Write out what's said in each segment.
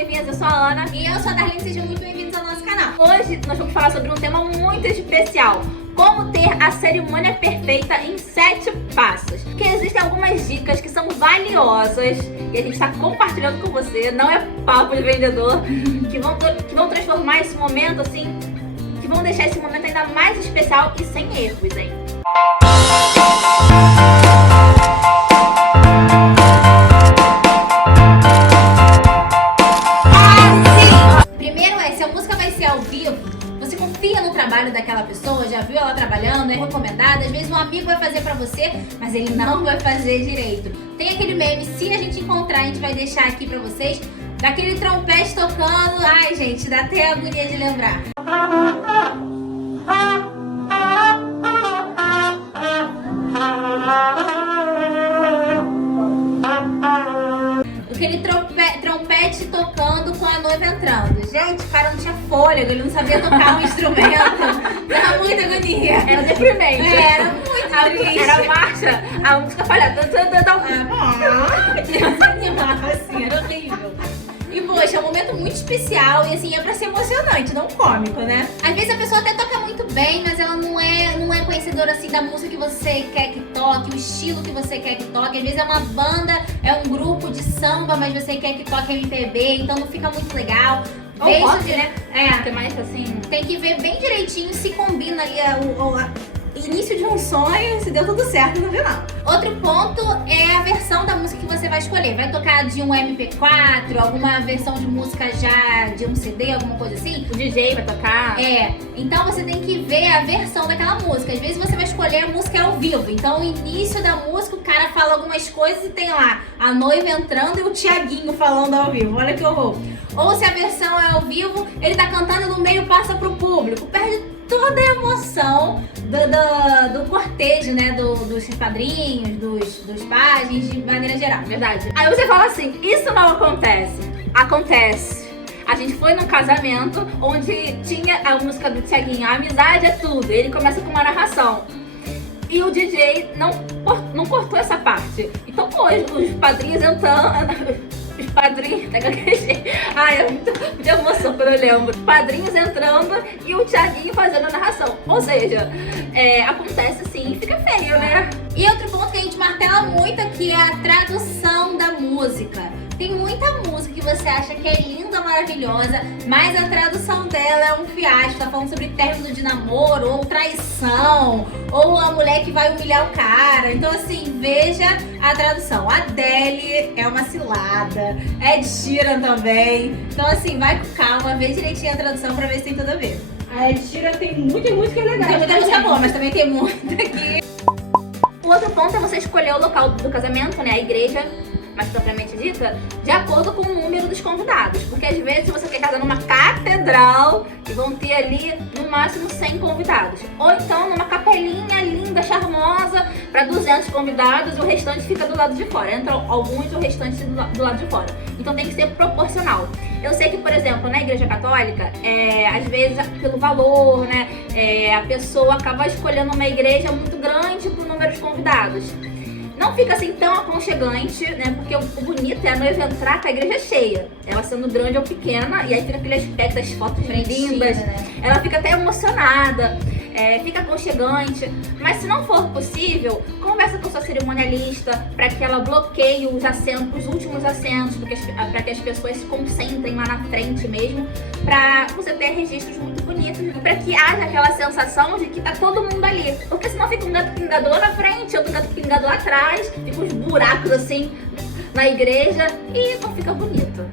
bem-vindas, eu sou a Ana. E eu sou a Darlene, sejam muito bem-vindos ao nosso canal. Hoje nós vamos falar sobre um tema muito especial. Como ter a cerimônia perfeita em 7 passos. Porque existem algumas dicas que são valiosas e a gente está compartilhando com você, não é papo de vendedor, que vão transformar esse momento assim, que vão deixar esse momento ainda mais especial e sem erros, hein? Se a música vai ser ao vivo, você confia no trabalho daquela pessoa, já viu ela trabalhando, é recomendada, às vezes um amigo vai fazer pra você, mas ele não vai fazer direito. Tem aquele meme, se a gente encontrar, a gente vai deixar aqui pra vocês, daquele trompete tocando, ai gente, dá até agonia de lembrar. Aquele trompete tocando com a noiva entrando. Gente, o cara não tinha fôlego, ele não sabia tocar um instrumento. Dava muita agonia. Era deprimente. Era muito triste. Era a marcha, a música falhava. Desanimava, assim, era horrível. E, poxa, é um momento muito especial e, assim, é pra ser emocionante, não cômico, né? Às vezes a pessoa até toca muito bem, mas ela não é conhecedora, assim, da música que você quer que toque, o estilo que você quer que toque. Às vezes é uma banda, é um grupo de samba, mas você quer que toque MPB, então não fica muito legal. Ou rock, né? É, mais assim. tem que ver bem direitinho se combina ali início de um sonho, se deu tudo certo no final. Outro ponto é a versão da música que você vai escolher. Vai tocar de um MP4, alguma versão de música já de um CD, alguma coisa assim? O DJ vai tocar. É, então você tem que ver a versão daquela música. Às vezes você vai escolher a música ao vivo. Então, o início da música, o cara fala algumas coisas e tem lá a noiva entrando e o Thiaguinho falando ao vivo. Olha que horror. Ou se a versão é ao vivo, ele tá cantando e no meio passa pro público. Perde toda a emoção do cortejo, né? Dos padrinhos, dos pajens, de maneira geral. Verdade. Aí você fala assim, isso não acontece. Acontece. A gente foi num casamento onde tinha a música do Thiaguinho, a amizade é tudo. Ele começa com uma narração. E o DJ não cortou essa parte. Então, os padrinhos entrando... Os padrinhos, ai, é muita emoção quando eu lembro. Os padrinhos entrando e o Thiaguinho fazendo a narração. Ou seja, acontece sim e fica feio, né? E outro ponto que a gente martela muito aqui é a tradução da música. Tem muita música que você acha que é linda, maravilhosa, mas a tradução dela é um fiasco. Tá falando sobre término de namoro, ou traição, ou a mulher que vai humilhar o cara. Então, assim, veja a tradução. Adele é uma cilada, Ed Sheeran também. Então, assim, vai com calma, vê direitinho a tradução pra ver se tem tudo a ver. A Ed Sheeran tem muita música legal. Tem muita música boa, mas também tem muita aqui. O outro ponto é você escolher o local do casamento, né? A igreja, mais propriamente dita, de acordo com o número dos convidados. Porque às vezes você quer casar numa catedral e vão ter ali no máximo 100 convidados. Ou então numa capelinha linda, charmosa, para 200 convidados e o restante fica do lado de fora. Entram alguns e o restante do lado de fora. Então tem que ser proporcional. Eu sei que, por exemplo, na igreja católica, às vezes pelo valor, né, a pessoa acaba escolhendo uma igreja muito grande pro número de convidados. Não fica assim tão aconchegante, né? Porque o bonito é a noiva entrar com a igreja cheia. Ela sendo grande ou pequena, e aí fica aquele aspecto das fotos lindas. Né? Ela fica até emocionada, fica aconchegante. Mas se não for possível, conversa com sua cerimonialista para que ela bloqueie os assentos, os últimos assentos, para que as pessoas se concentrem lá na frente mesmo, para você ter registros muito bonitos e para que haja aquela sensação de que tá todo mundo ali. Porque senão fica um gato pingado lá na frente, outro gato pingado lá atrás, fica uns buracos assim na igreja e não fica bonito.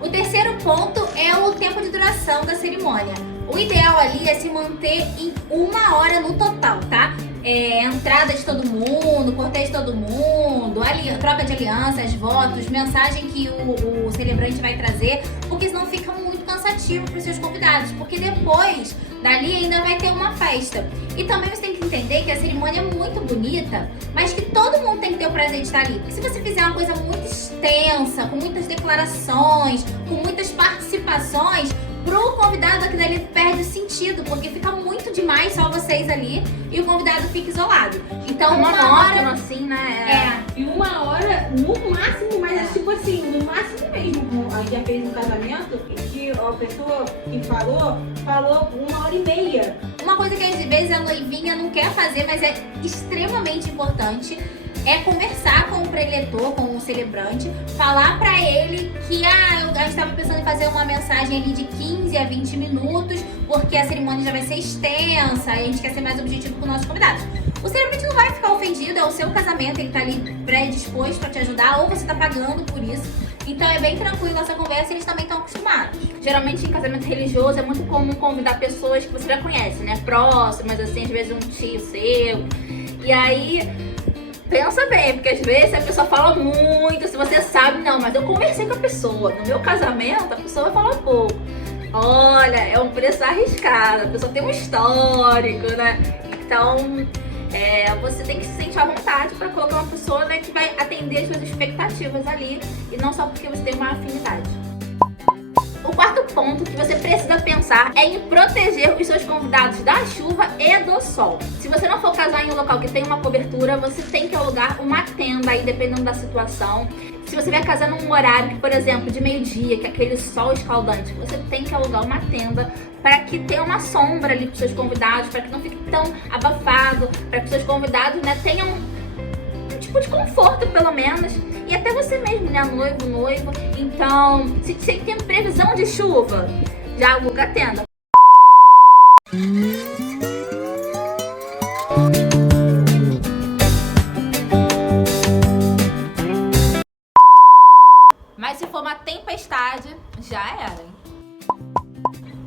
O terceiro ponto é o tempo de duração da cerimônia. O ideal ali é se manter em 1 hora no total, tá? Entrada de todo mundo, cortejo de todo mundo, troca de alianças, votos, mensagem que o celebrante vai trazer, porque senão fica muito cansativo para os seus convidados, porque depois dali ainda vai ter uma festa. E também você tem que entender que a cerimônia é muito bonita, mas que todo mundo tem que ter o prazer de estar ali. Porque se você fizer uma coisa muito extensa, com muitas declarações, com muitas participações, pro convidado aquilo ali perde o sentido, porque fica muito demais só vocês ali e o convidado fica isolado. Então, uma hora assim, né? E 1 hora no máximo, mas é tipo assim, no máximo mesmo. já fez um casamento que a pessoa que falou 1h30. Uma coisa que às vezes a noivinha não quer fazer, mas é extremamente importante, é conversar com o preletor, com o celebrante, falar pra ele que a gente estava pensando em fazer uma mensagem ali de 15 a 20 minutos, porque a cerimônia já vai ser extensa e a gente quer ser mais objetivo com nossos convidados. O celebrante não vai ficar ofendido, é o seu casamento, ele tá ali predisposto pra te ajudar, ou você tá pagando por isso. Então é bem tranquilo essa conversa, eles também estão acostumados. Geralmente em casamento religioso é muito comum convidar pessoas que você já conhece, né? Próximas, assim, às vezes um tio seu. E aí, pensa bem, porque às vezes a pessoa fala muito, se você sabe, não, mas eu conversei com a pessoa. No meu casamento, a pessoa vai falar pouco. Olha, é um preço arriscado, a pessoa tem um histórico, né? Então, você tem que se sentir à vontade para colocar uma pessoa, né, que vai atender as suas expectativas ali e não só porque você tem uma afinidade. O quarto ponto que você precisa pensar é em proteger os seus convidados da chuva e do sol. Se você não for casar em um local que tem uma cobertura, você tem que alugar uma tenda aí, dependendo da situação. Se você vai casar num horário que, por exemplo, de meio-dia, que é aquele sol escaldante, você tem que alugar uma tenda para que tenha uma sombra ali para os seus convidados, para que não fique tão abafado, para que os seus convidados, né, tenham um tipo de conforto, pelo menos. E até você mesmo, né, noivo. Então, se tem previsão de chuva, já aluga a tenda. Mas se for uma tempestade, já era, hein?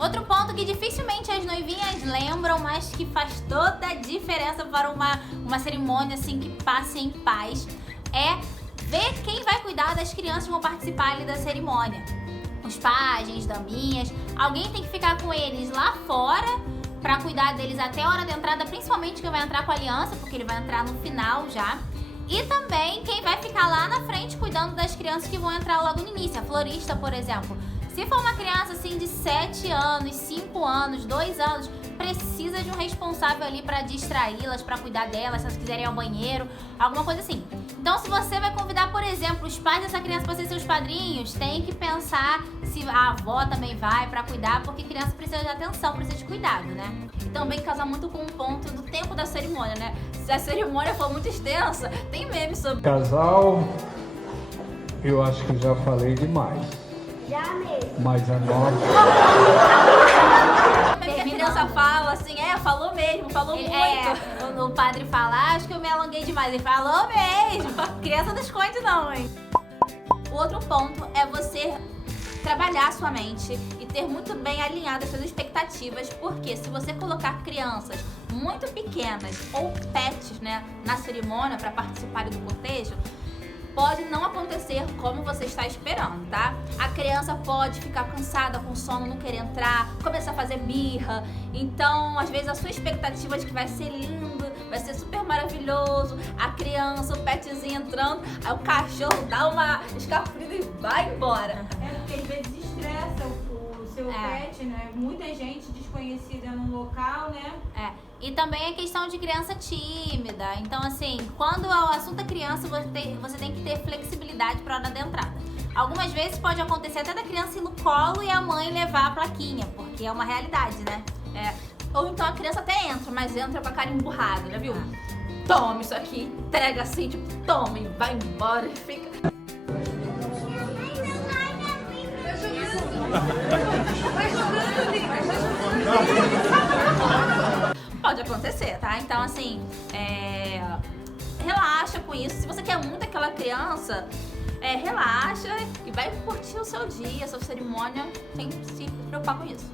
Outro ponto que dificilmente as noivinhas lembram, mas que faz toda a diferença para uma cerimônia assim que passe em paz, é ver quem vai cuidar das crianças que vão participar ali da cerimônia. Os pajens, daminhas, alguém tem que ficar com eles lá fora para cuidar deles até a hora da entrada, principalmente quem vai entrar com a aliança, porque ele vai entrar no final já. E também quem vai ficar lá na frente cuidando das crianças que vão entrar logo no início. A florista, por exemplo. Se for uma criança assim de 7 anos, 5 anos, 2 anos, precisa de um responsável ali para distraí-las, para cuidar delas, se elas quiserem ir ao banheiro, alguma coisa assim. Então, se você vai convidar, por exemplo, os pais dessa criança para ser seus padrinhos, tem que pensar se a avó também vai para cuidar, porque criança precisa de atenção, precisa de cuidado, né? E também casa muito com o ponto do tempo da cerimônia, né? Se a cerimônia for muito extensa, tem meme sobre casal. Eu acho que já falei demais. Já mesmo. Mas a nossa... que a criança fala assim, falou mesmo, falou muito. O padre fala, acho que eu me alonguei demais. Ele falou mesmo. Criança não esconde não, hein? O outro ponto é você trabalhar a sua mente e ter muito bem alinhadas as suas expectativas, porque se você colocar crianças muito pequenas ou pets, né, na cerimônia para participarem do cortejo, pode não acontecer como você está esperando, tá? A criança pode ficar cansada, com sono, não querer entrar, começar a fazer birra. Então, às vezes, a sua expectativa de que vai ser lindo, vai ser super maravilhoso, a criança, o petzinho entrando, aí o cachorro dá uma escapulida e vai embora. Porque às vezes estressa o seu pet, né? Muita gente desconhecida no local, né? E também a questão de criança tímida. Então, assim, quando o assunto é criança, você tem que ter flexibilidade para a hora da entrada. Algumas vezes pode acontecer até da criança ir no colo e a mãe levar a plaquinha, porque é uma realidade, né? Ou então a criança até entra, mas entra com a cara emburrada, já viu? Toma isso aqui, entrega assim, tipo, toma e vai embora e fica... Pode acontecer, tá? Então, assim, relaxa com isso. Se você quer muito aquela criança, relaxa e vai curtir o seu dia, a sua cerimônia, sem se preocupar com isso.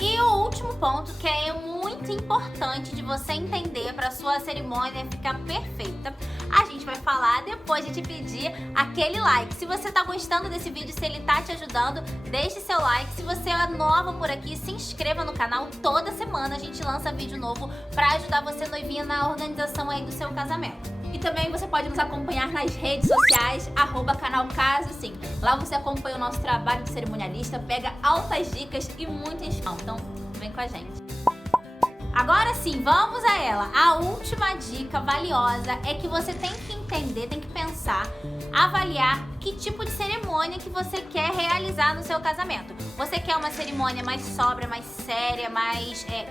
E o último ponto, que é muito importante de você entender para sua cerimônia ficar perfeita, a gente vai falar depois de te pedir aquele like. Se você tá gostando desse vídeo, se ele tá te ajudando, deixe seu like. Se você é nova por aqui, se inscreva no canal. Toda semana a gente lança vídeo novo para ajudar você, noivinha, na organização aí do seu casamento. E também você pode nos acompanhar nas redes sociais, @canal Caso Sim. Lá você acompanha o nosso trabalho de cerimonialista, pega altas dicas e muita inspiração. Então, vem com a gente. Agora sim, vamos a ela. A última dica valiosa é que você tem que entender, tem que pensar avaliar que tipo de cerimônia que você quer realizar no seu casamento. Você quer uma cerimônia mais sóbria, mais séria,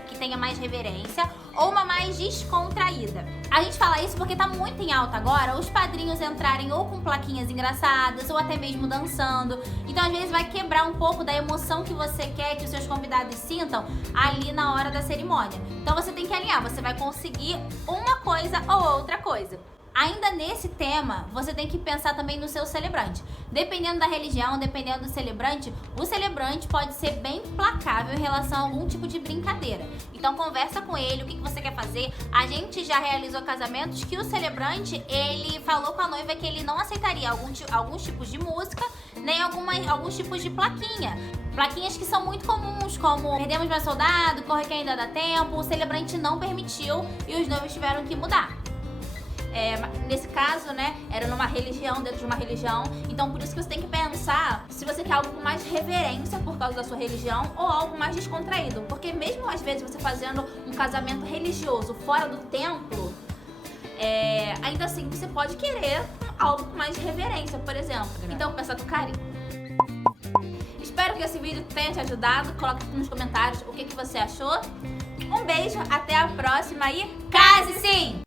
que tenha mais reverência, ou uma mais descontraída? A gente fala isso porque tá muito em alta agora os padrinhos entrarem ou com plaquinhas engraçadas ou até mesmo dançando. Então às vezes vai quebrar um pouco da emoção que você quer que os seus convidados sintam ali na hora da cerimônia. Então você tem que alinhar, você vai conseguir uma coisa ou outra coisa. Ainda nesse tema, você tem que pensar também no seu celebrante. Dependendo da religião, dependendo do celebrante, o celebrante pode ser bem implacável em relação a algum tipo de brincadeira. Então conversa com ele, o que você quer fazer. A gente já realizou casamentos que o celebrante, ele falou com a noiva que ele não aceitaria alguns tipos de música, nem alguns tipos de plaquinha. Plaquinhas que são muito comuns, como perdemos mais soldado, corre que ainda dá tempo. O celebrante não permitiu e os noivos tiveram que mudar. Nesse caso, né, era numa religião, dentro de uma religião. Então por isso que você tem que pensar se você quer algo com mais reverência por causa da sua religião ou algo mais descontraído. Porque mesmo às vezes você fazendo um casamento religioso fora do templo, ainda assim você pode querer algo com mais reverência, por exemplo. Então pensa com carinho. Espero que esse vídeo tenha te ajudado. Coloca aqui nos comentários o que você achou. Um beijo, até a próxima e case sim!